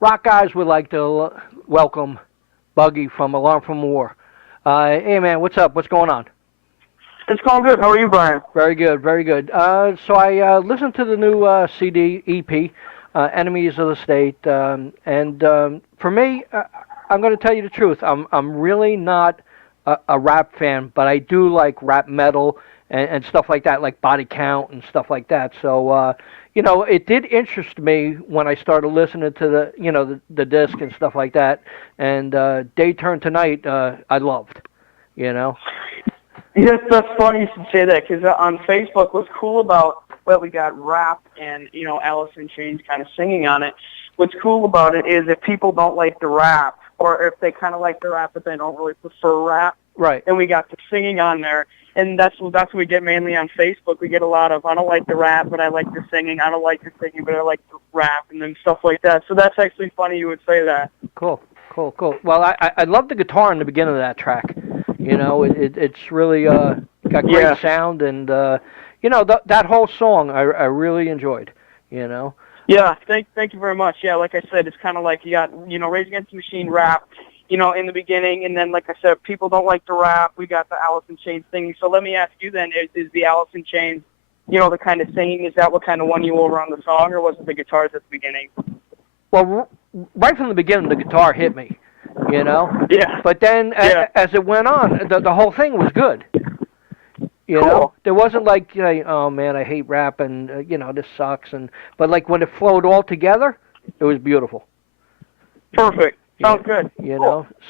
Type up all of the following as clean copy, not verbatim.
Rockeyez would like to welcome Buggy from Alarm from War. Hey, man, what's up? What's going on? It's going good. How are you, Brian? Very good, very good. So I listened to the new CD EP, Enemies of the State, and for me, I'm going to tell you the truth. I'm really not a rap fan, but I do like rap metal and stuff like that, like Body Count and stuff like that. So it did interest me when I started listening to the disc and stuff like that. And Day Turn Tonight, I loved. You know. Yes, that's funny you should say that because on Facebook, what's cool about, well, we got rap and, Alice in Chains kind of singing on it. What's cool about it is if people don't like the rap or if they kind of like the rap but they don't really prefer rap, right? And we got the singing on there. And that's what we get mainly on Facebook. We get a lot of, I don't like the rap, but I like the singing. I don't like the singing, but I like the rap and then stuff like that. So that's actually funny you would say that. Cool. Well, I love the guitar in the beginning of that track. It's really got great sound, and that whole song I really enjoyed. Yeah, thank you very much. Yeah, like I said, it's kind of like you got Rage Against the Machine rap, in the beginning, and then like I said, people don't like the rap. We got the Alice in Chains singing. So let me ask you then: is the Alice in Chains, the kind of singing? Is that what kind of won you over on the song, or was it the guitars at the beginning? Well, right from the beginning, the guitar hit me. Yeah. But then, as it went on, the whole thing was good. Cool. There wasn't like, oh man, I hate rap, and this sucks, but like when it flowed all together, it was beautiful. Perfect. Sounds good.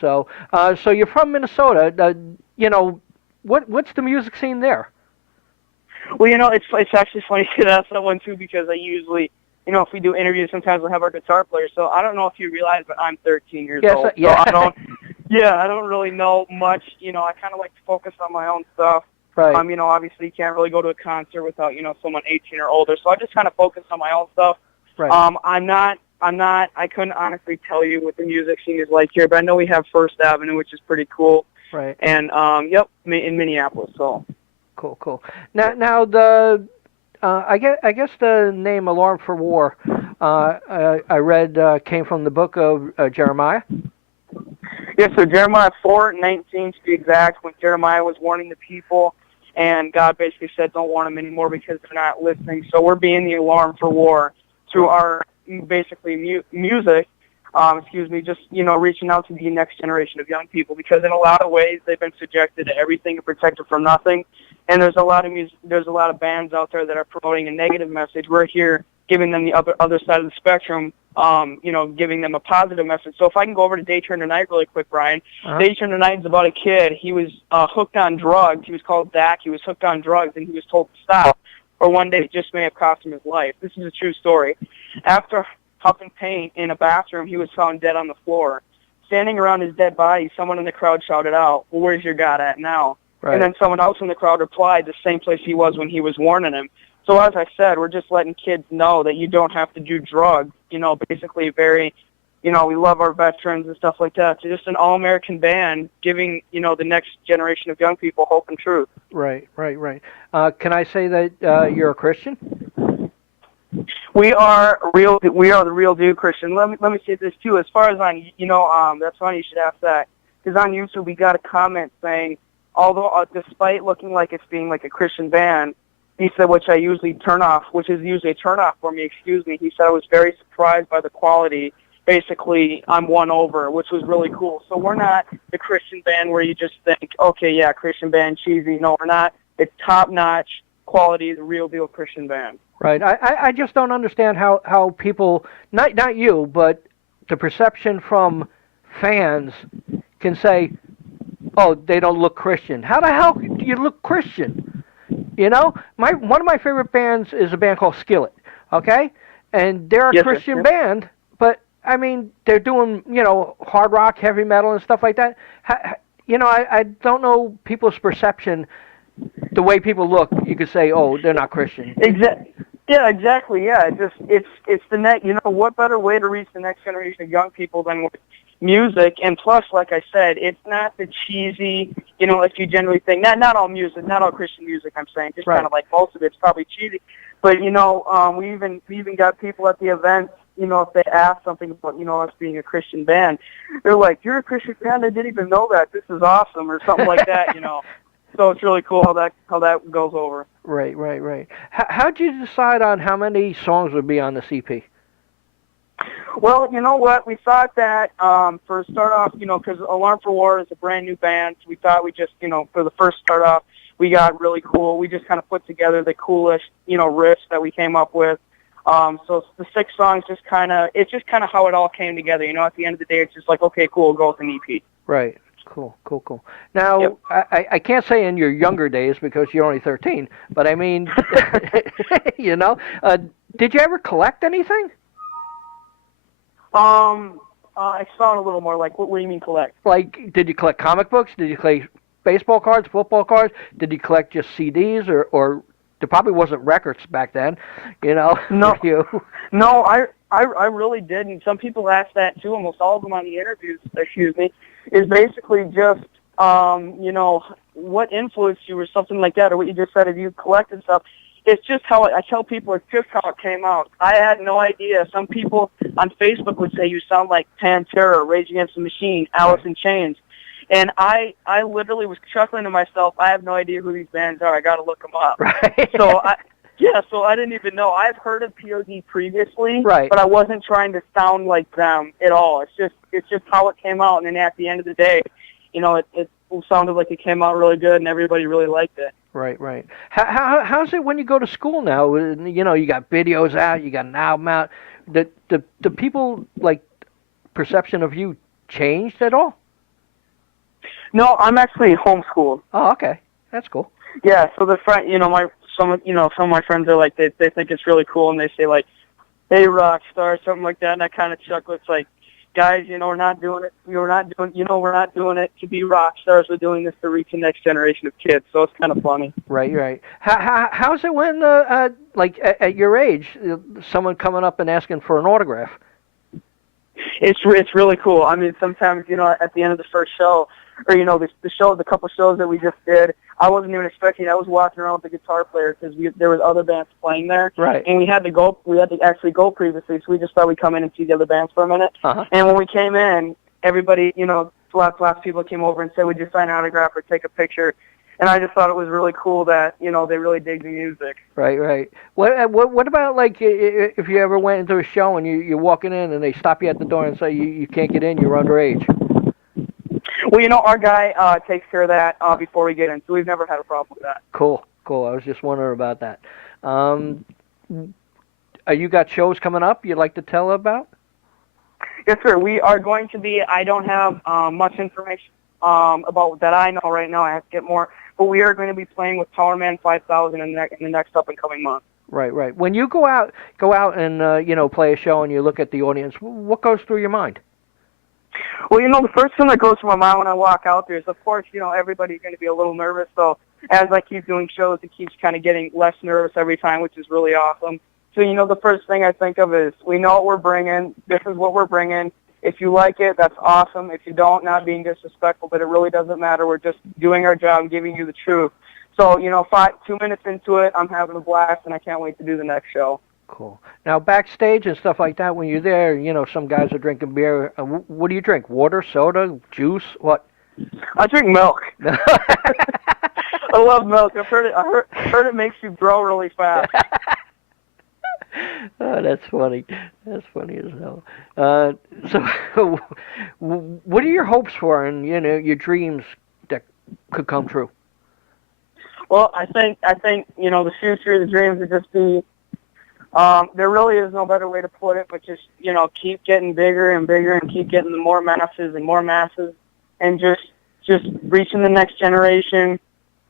So you're from Minnesota. What's the music scene there? Well, it's actually funny to ask that one too because I usually. If we do interviews, sometimes we'll have our guitar player. So I don't know if you realize, but I'm 13 years old. Yeah. So I don't really know much. I kind of like to focus on my own stuff. Right. Obviously you can't really go to a concert without, someone 18 or older. So I just kind of focus on my own stuff. Right. I couldn't honestly tell you what the music scene is like here, but I know we have First Avenue, which is pretty cool. Right. And, in Minneapolis, so. Cool. Now the... I guess the name Alarm for War, I read came from the book of Jeremiah. Yeah, so Jeremiah 4:19 to be exact, when Jeremiah was warning the people, and God basically said, don't warn them anymore because they're not listening. So we're being the alarm for war through our basically music, just, reaching out to the next generation of young people because in a lot of ways they've been subjected to everything and protected from nothing. And there's a lot of bands out there that are promoting a negative message. We're here giving them the other side of the spectrum, giving them a positive message. So if I can go over to Day Turn Tonight really quick, Brian. Uh-huh. Day Turn Tonight is about a kid. He was hooked on drugs. He was called Dak. He was hooked on drugs, and he was told to stop. Or one day it just may have cost him his life. This is a true story. After huffing paint in a bathroom, he was found dead on the floor. Standing around his dead body, someone in the crowd shouted out, well, where's your God at now? Right. And then someone else in the crowd replied, the same place he was when he was warning him. So as I said, we're just letting kids know that you don't have to do drugs. Basically very, we love our veterans and stuff like that. So just an all-American band giving, the next generation of young people hope and truth. Right. Can I say that you're a Christian? We are the real deal Christian. Let me say this too. As far as on, that's funny you should ask that. Because on YouTube we got a comment saying, although despite looking like it's being like a Christian band, he said, which is usually a turn off for me, he said I was very surprised by the quality. Basically, I'm won over, which was really cool. So we're not the Christian band where you just think, okay, yeah, Christian band, cheesy. No, we're not. It's top-notch quality, the real deal Christian band. Right. I just don't understand how people, not you, but the perception from fans can say, oh, they don't look Christian. How the hell do you look Christian? One of my favorite bands is a band called Skillet, okay? And they're a Christian band, but, I mean, they're doing, hard rock, heavy metal, and stuff like that. I don't know people's perception. The way people look, you could say, oh, they're not Christian. Exactly. Yeah, exactly. Yeah, it's the next. What better way to reach the next generation of young people than with music? And plus, like I said, it's not the cheesy. Like you generally think. Not all music, not all Christian music. I'm saying just kind of like most of it's probably cheesy. But we even got people at the events. if they ask something about, us being a Christian band, they're like, "You're a Christian band? I didn't even know that. This is awesome," or something like that, So it's really cool how that goes over. Right. How'd you decide on how many songs would be on the CP? Well, you know what? We thought that for start off, because Alarm for War is a brand new band, we thought we just, for the first start off, we got really cool. We just kind of put together the coolest, riffs that we came up with. So the 6 songs it's just kind of how it all came together. At the end of the day, it's just like, okay, cool, go with an EP. Right. Cool. Now, yep. I can't say in your younger days because you're only 13, but I mean, did you ever collect anything? Expound a little more. Like, what do you mean collect? Like, did you collect comic books? Did you collect baseball cards, football cards? Did you collect just CDs, or there probably wasn't records back then, No, for you? No, I really didn't. Some people ask that too. Almost all of them on the interviews, is basically just, what influenced you or something like that, or what you just said if you collected stuff. It's just how I tell people. It's just how it came out. I had no idea. Some people on Facebook would say you sound like Pantera, Rage Against the Machine, Alice in Chains, and I literally was chuckling to myself. I have no idea who these bands are. I got to look them up. Right. So I didn't even know. I've heard of POD previously, right, but I wasn't trying to sound like them at all. It's just how it came out, and then at the end of the day, it sounded like it came out really good, and everybody really liked it. Right. How's it when you go to school now? You got videos out, you got an album out. The people, like, perception of you changed at all? No, I'm actually homeschooled. Oh, okay, that's cool. Yeah, so some of my friends are like, they think it's really cool, and they say like, "Hey, rock star," something like that, and I kind of chuckle. It's like, guys, we're not doing it. We're not doing it to be rock stars. We're doing this to reach the next generation of kids. So it's kind of funny. Right. How's it when, like, at your age, someone coming up and asking for an autograph? It's really cool. I mean, sometimes, at the end of the first show, or, the couple shows that we just did, I wasn't even expecting it. I was walking around with the guitar player because there was other bands playing there. Right. And we had to actually go previously, so we just thought we'd come in and see the other bands for a minute. Uh-huh. And when we came in, everybody, lots of people came over and said, "Would you sign an autograph or take a picture?" And I just thought it was really cool that, they really dig the music. Right. What about, like, if you ever went into a show and you're walking in and they stop you at the door and say you can't get in, you're underage? Well, our guy takes care of that before we get in, so we've never had a problem with that. Cool. I was just wondering about that. You got shows coming up you'd like to tell about? Yes, sir. We are going to be, I don't have much information about that I know right now. I have to get more. But we are going to be playing with Powerman 5000 in the next up-and-coming month. Right. When you go out and, play a show and you look at the audience, what goes through your mind? Well, the first thing that goes through my mind when I walk out there is, of course, everybody's going to be a little nervous. So as I keep doing shows, it keeps kind of getting less nervous every time, which is really awesome. So, the first thing I think of is, we know what we're bringing. This is what we're bringing. If you like it, that's awesome. If you don't, not being disrespectful, but it really doesn't matter. We're just doing our job and giving you the truth. So, 2 minutes into it, I'm having a blast, and I can't wait to do the next show. Cool. Now, backstage and stuff like that, when you're there, some guys are drinking beer. What do you drink? Water, soda, juice, what? I drink milk. I love milk. I heard it makes you grow really fast. Oh, that's funny. That's funny as hell. So, what are your hopes for and, your dreams that could come true? Well, I think the future, the dreams would just be, there really is no better way to put it, but just, keep getting bigger and bigger and keep getting the more masses and more masses and just reaching the next generation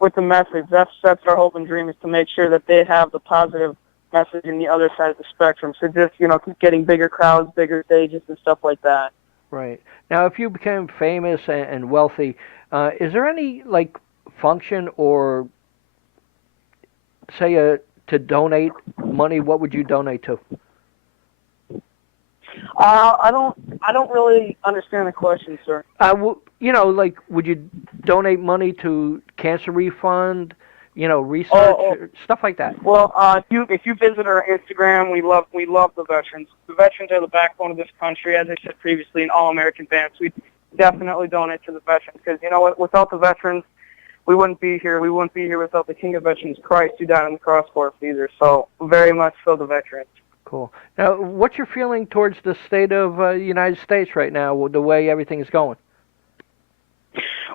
with the message. That's our hope and dream, is to make sure that they have the positive message in the other side of the spectrum. So just, keep getting bigger crowds, bigger stages and stuff like that. Right. Now, if you became famous and wealthy, is there any, like, function or, say, to donate money? What would you donate to? I don't really understand the question, sir. Would you donate money to cancer refund, research, stuff like that? Well, if you visit our Instagram, we love the veterans. The veterans are the backbone of this country. As I said previously, in All American Bands, we definitely donate to the veterans because you know what? Without the veterans, we wouldn't be here. We wouldn't be here without the King of Veterans, Christ, who died on the cross for us either. So very much so the veterans. Cool. Now, what's your feeling towards the state of the United States right now, with the way everything is going?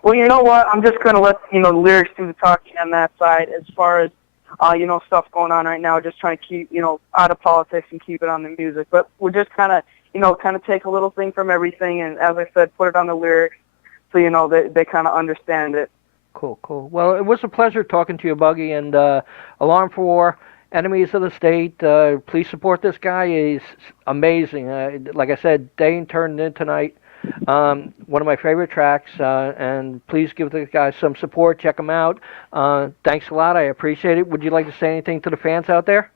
Well, you know what? I'm just going to let, the lyrics do the talking on that side as far as, stuff going on right now, just trying to keep, out of politics and keep it on the music. But we're just kind of take a little thing from everything and, as I said, put it on the lyrics so, they kind of understand it. Cool. Well, it was a pleasure talking to you, Buggy, and Alarm for War, Enemies of the State. Please support this guy. He's amazing. Like I said, Dane turned in tonight. One of my favorite tracks, and please give the guy some support. Check him out. Thanks a lot. I appreciate it. Would you like to say anything to the fans out there?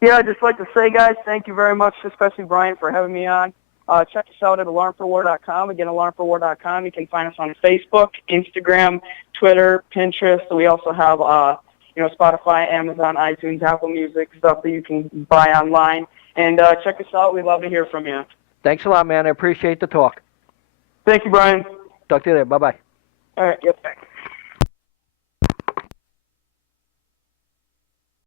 Yeah, I'd just like to say, guys, thank you very much, especially Brian, for having me on. Check us out at alarmforwar.com. Again, alarmforwar.com. You can find us on Facebook, Instagram, Twitter, Pinterest. We also have, Spotify, Amazon, iTunes, Apple Music, stuff that you can buy online. And check us out. We'd love to hear from you. Thanks a lot, man. I appreciate the talk. Thank you, Brian. Talk to you later. Bye-bye. All right. Yes, thanks.